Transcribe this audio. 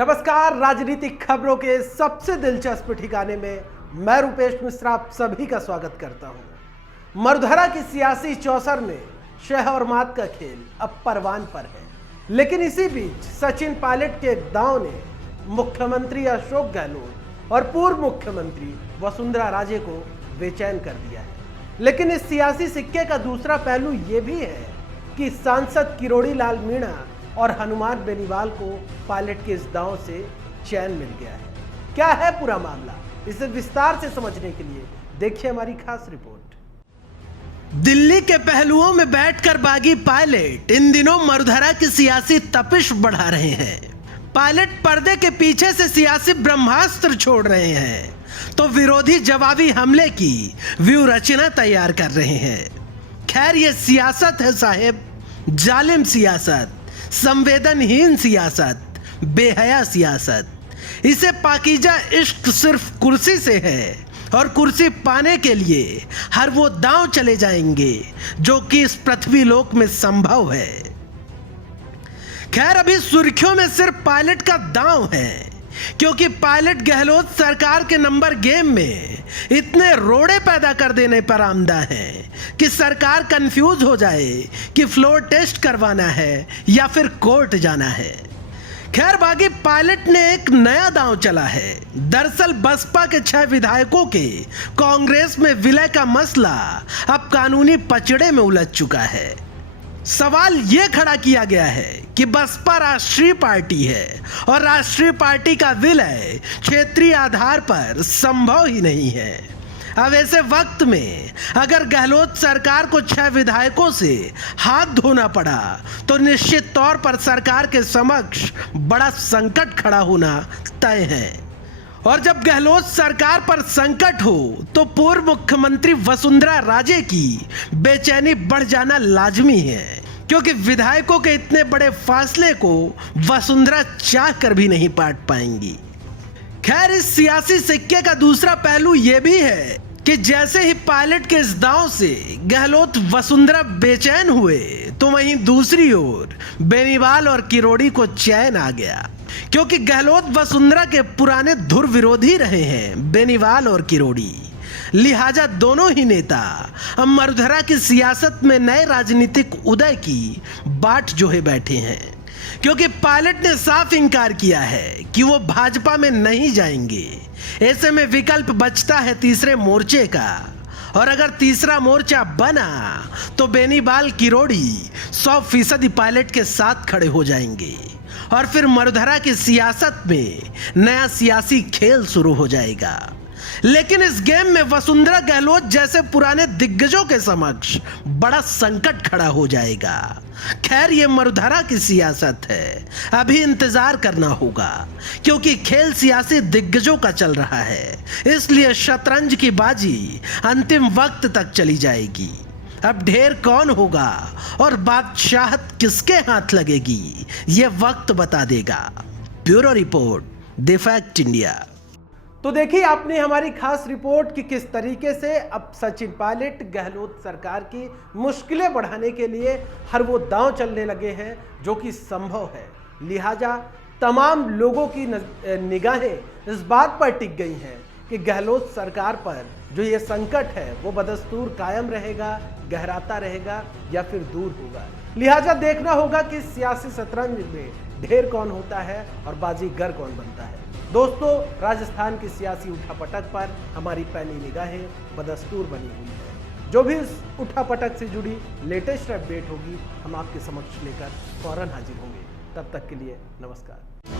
नमस्कार, राजनीतिक खबरों के सबसे दिलचस्प ठिकाने में मैं रूपेश मिश्रा आप सभी का स्वागत करता हूं। मरुधरा की सियासी चौसर में शह और मात का खेल अब परवान पर है, लेकिन इसी बीच सचिन पायलट के एक दांव ने मुख्यमंत्री अशोक गहलोत और पूर्व मुख्यमंत्री वसुंधरा राजे को बेचैन कर दिया है। लेकिन इस सियासी सिक्के का दूसरा पहलू ये भी है कि सांसद किरोड़ी लाल मीणा और हनुमान बेनीवाल को पायलट के इस दांव से चैन मिल गया है। क्या है पूरा मामला, इसे विस्तार से समझने के लिए देखिए हमारी खास रिपोर्ट। दिल्ली के पहलुओं में बैठकर बागी पायलट इन दिनों मरुधरा की सियासी तपिश बढ़ा रहे हैं। पायलट पर्दे के पीछे से सियासी ब्रह्मास्त्र छोड़ रहे हैं तो विरोधी जवाबी हमले की व्यूह रचना तैयार कर रहे हैं। खैर, यह सियासत है साहेब, जालिम सियासत, संवेदनहीन सियासत, बेहया सियासत। इसे पाकीजा इश्क सिर्फ कुर्सी से है और कुर्सी पाने के लिए हर वो दांव चले जाएंगे जो कि इस पृथ्वी लोक में संभव है। खैर, अभी सुर्खियों में सिर्फ पायलट का दांव है, क्योंकि पायलट गहलोत सरकार के नंबर गेम में इतने रोड़े पैदा कर देने पर आमदा है कि सरकार कंफ्यूज हो जाए कि फ्लोर टेस्ट करवाना है या फिर कोर्ट जाना है। खैर, बागी पायलट ने एक नया दांव चला है। दरअसल बसपा के 6 विधायकों के कांग्रेस में विलय का मसला अब कानूनी पचड़े में उलझ चुका है। सवाल यह खड़ा किया गया है कि बसपा राष्ट्रीय पार्टी है और राष्ट्रीय पार्टी का विलय क्षेत्रीय आधार पर संभव ही नहीं है। अब ऐसे वक्त में अगर गहलोत सरकार को 6 विधायकों से हाथ धोना पड़ा तो निश्चित तौर पर सरकार के समक्ष बड़ा संकट खड़ा होना तय है। और जब गहलोत सरकार पर संकट हो तो पूर्व मुख्यमंत्री वसुंधरा राजे की बेचैनी बढ़ जाना लाजमी है, क्योंकि विधायकों के इतने बड़े फासले को वसुंधरा चाह कर भी नहीं पाट पाएंगी। खैर, इस सियासी सिक्के का दूसरा पहलू यह भी है कि जैसे ही पायलट के इस दांव से गहलोत वसुंधरा बेचैन हुए तो वहीं दूसरी ओर बेनीवाल और किरोड़ी को चैन आ गया, क्योंकि गहलोत वसुंधरा के पुराने धुर विरोधी रहे हैं बेनीवाल और किरोड़ी। लिहाजा दोनों ही नेता अब मरुधरा की सियासत में नए राजनीतिक उदय की बाट जोहे बैठे हैं, क्योंकि पायलट ने साफ इंकार किया है कि वो भाजपा में नहीं जाएंगे। ऐसे में विकल्प बचता है तीसरे मोर्चे का, और अगर तीसरा मोर्चा बना तो बेनीवाल किरोड़ी 100% पायलट के साथ खड़े हो जाएंगे और फिर मरुधरा की सियासत में नया सियासी खेल शुरू हो जाएगा। लेकिन इस गेम में वसुंधरा गहलोत जैसे पुराने दिग्गजों के समक्ष बड़ा संकट खड़ा हो जाएगा। खैर, ये मरुधरा की सियासत है, अभी इंतजार करना होगा, क्योंकि खेल सियासी दिग्गजों का चल रहा है, इसलिए शतरंज की बाजी अंतिम वक्त तक चली जाएगी। अब ढेर कौन होगा और बादशाहत किसके हाथ लगेगी, ये वक्त बता देगा। Bureau report, the fact India. तो देखिए आपने हमारी खास रिपोर्ट कि किस तरीके से अब सचिन पायलट गहलोत सरकार की मुश्किलें बढ़ाने के लिए हर वो दांव चलने लगे हैं जो कि संभव है। लिहाजा तमाम लोगों की निगाहें इस बात पर टिक गई हैं कि गहलोत सरकार पर जो ये संकट है वो बदस्तूर कायम रहेगा, गहराता रहेगा या फिर दूर होगा। लिहाजा देखना होगा कि सियासी शतरंज में ढेर कौन होता है और बाजीगर कौन बनता है। दोस्तों, राजस्थान की सियासी उठापटक पर हमारी पैनी निगाहें बदस्तूर बनी हुई है। जो भी इस उठापटक से जुड़ी लेटेस्ट अपडेट होगी हम आपके समक्ष लेकर फौरन हाजिर होंगे। तब तक के लिए नमस्कार।